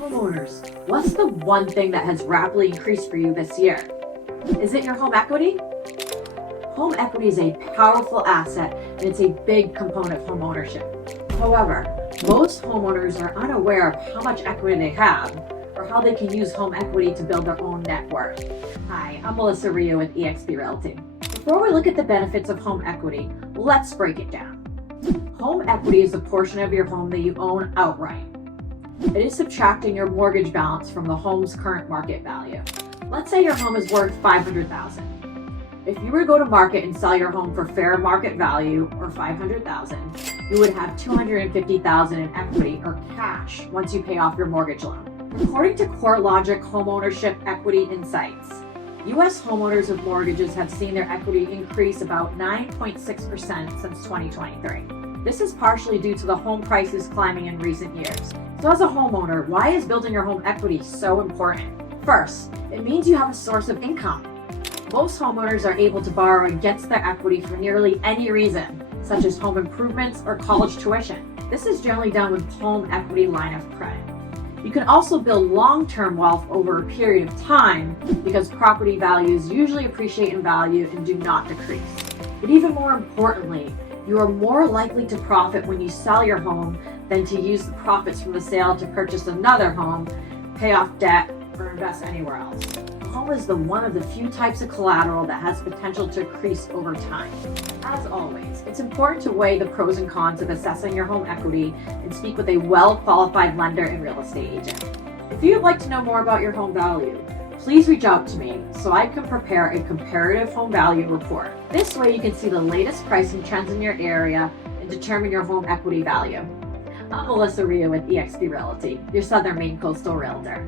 Homeowners, what's the one thing that has rapidly increased for you this year? Is it your home equity? Home equity is a powerful asset and it's a big component of home ownership. However, most homeowners are unaware of how much equity they have or how they can use home equity to build their own net worth. Hi, I'm Melissa.Rioux with eXp Realty. Before we look at the benefits of home equity, let's break it down. Home equity is a portion of your home that you own outright. It is subtracting your mortgage balance from the home's current market value. Let's say your home is worth $500,000. If you were to go to market and sell your home for fair market value, or $500,000, you would have $250,000 in equity or cash once you pay off your mortgage loan. According to CoreLogic Homeownership Equity Insights, U.S. homeowners with mortgages have seen their equity increase about 9.6% since 2023. This is partially due to the home prices climbing in recent years. So as a homeowner, why is building your home equity so important? First, it means you have a source of income. Most homeowners are able to borrow against their equity for nearly any reason, such as home improvements or college tuition. This is generally done with home equity line of credit. You can also build long-term wealth over a period of time because property values usually appreciate in value and do not decrease. But even more importantly, you are more likely to profit when you sell your home than to use the profits from the sale to purchase another home, pay off debt, or invest anywhere else. A home is one of the few types of collateral that has potential to increase over time. As always, it's important to weigh the pros and cons of assessing your home equity and speak with a well-qualified lender and real estate agent. If you'd like to know more about your home value, please reach out to me so I can prepare a comparative home value report. This way you can see the latest pricing trends in your area and determine your home equity value. I'm Melissa.Rioux with eXp Realty, your Southern Maine Coastal Realtor.